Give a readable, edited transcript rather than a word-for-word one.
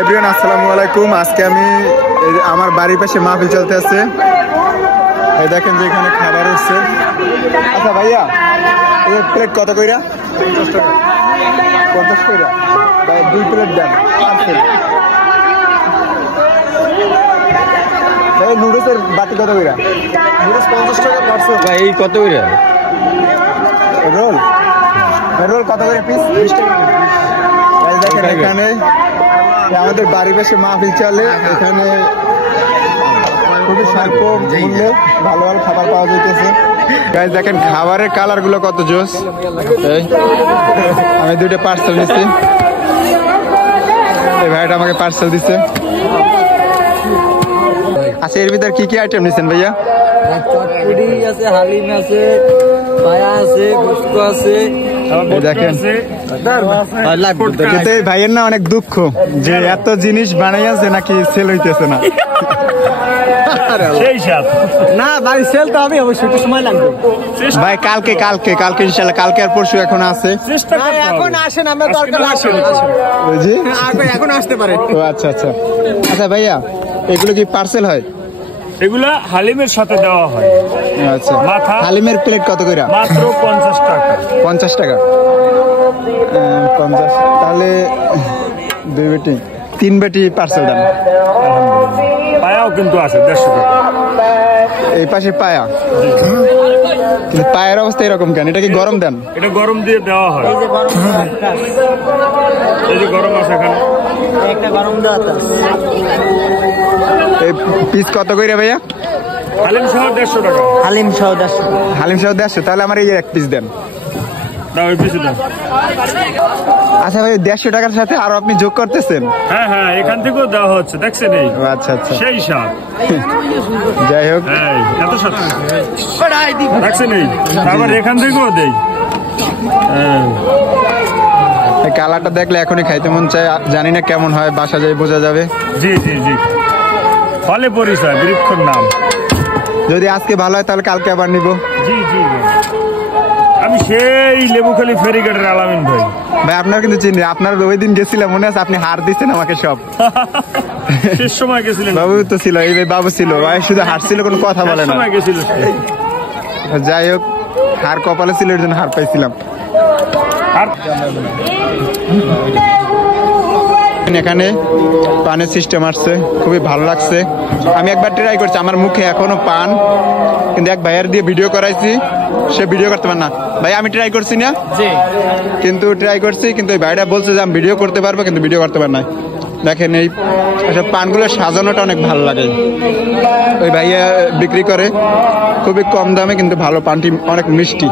Everyone আসসালামু আলাইকুম। আজকে আমি আমার বাড়ির পাশে মাহফিল চলতে আছে। এই দেখেন যে এখানে খাবার হচ্ছে। আচ্ছা ভাইয়া, এই প্লেট কত কইরা? 50 টাকা। 50 কইরা ভাই, 2 প্লেট দেন। ভাই নুডলসের বাটি কত কইরা? নুডলস 50 টাকা পারছো ভাই। এই কত কইরা রোল? রোল কত করে পিস? 20 টাকা। ভাই দেখেন এখানে আমাদের বাড়ির পাশে মাহফিল চলে। এখানে খুবই স্বল্প মূল্যে ভালো ভালো খাবার পাওয়া যাইতেছে। গাইস দেখেন খাবারের কালার গুলো কত জোস। আমি 2টা পার্সেল নিচ্ছি। এই ভাইটা আমাকে পার্সেল দিচ্ছে। আচ্ছা, এর ভিতরে কি কি আইটেম নিচ্ছেন ভাইয়া? চটপটি আছে, হালিম আছে, পায়া আছে, গুস্ত আছে। দেখেন ভাইয়ের না অনেক দুঃখ যে এত জিনিস বানাইছে নাকি সেল হইতেছে না। না ভাই, সেল তো হবে অবশ্যই, একটু সময় লাগবে ভাই। কালকে ইনশাআল্লাহ, কালকে আর পরশু এখন আছে। এখন আসেন, আমরা দরকার এখন আসতে পারে। ও আচ্ছা আচ্ছা আচ্ছা ভাইয়া, এগুলো কি পার্সেল হয়? এগুলা হালিমের সাথে দেওয়া হয়। আচ্ছা, মাথা হালিমের প্লেট কত করে? মাত্র 50 টাকা। 50 টাকা। 50। তাহলে 2 বেটি 3 বেটি পার্সেল দেন। পায়াও কিন্তু আছে 150 টাকা। এই পাশে পায়া, কিন্তু পায়ের অবস্থা এরকম কেন? এটা কি গরম দেন? এটা গরম দিয়ে দেওয়া হয়। এই যে গরম আছে এখানে, একটা গরম দেওয়া আছে। এই পিস কত করে ভাইয়া? হালিম সহ 150 টাকা। হালিম সহ 150। হালিম সহ 150। তাহলে আমার এই এক পিস দেন। দাও এই পিস দাও। আচ্ছা ভাই, 150 টাকার সাথে আরো আপনি যোগ করতেছেন? হ্যাঁ হ্যাঁ, এখান থেকেও দেওয়া হচ্ছে, দেখছেন? এই আচ্ছা আচ্ছা, সেই স্বাদ। যাই হোক, এত স্বাদ দেখছেন? এই আবার এখান থেকেও দেই। এই কালারটা দেখলে এখনই খাইতে মন চায়। জানি না কেমন হয়, বাসা যাই বোঝা যাবে। জি জি জি, ফলে পরিচয়, বৃক্ষর নাম। যদি আজকে ভালো হয় তাহলে কালকে আবার নিব। জি জি, আমি সেই লেবুখালী ফেরিঘাটের আলামিন ভাই। ভাই আপনার কিন্তু চিনি, আপনার ওই দিন গেছিলাম মনে আছে? আপনি হার দিচ্ছেন আমাকে সব। শেষ সময় গেছিলেন? বাবু তো ছিল, এই বাবু ছিল, ভাই শুধু হারছিল, কোনো কথা বলে না। যাই হোক, হার কপালে ছিল, এর জন্য হার পাইছিলাম। এখানে পানের সিস্টেম আসছে, খুবই ভালো লাগছে। আমি একবার ট্রাই করছি, আমার মুখে এখনো পান, কিন্তু এক ভাইয়ার দিয়ে ভিডিও করাইছি, সে ভিডিও করতে পারে না। ভাই আমি ট্রাই করছি না, কিন্তু ট্রাই করছি, কিন্তু ওই ভাইটা বলছে যে আমি ভিডিও করতে পারবো, কিন্তু ভিডিও করতে পার না। দেখেন এই পানগুলো সাজানোটা অনেক ভালো লাগে। ওই ভাইয়া বিক্রি করে খুবই কম দামে, কিন্তু ভালো, পানটি অনেক মিষ্টি।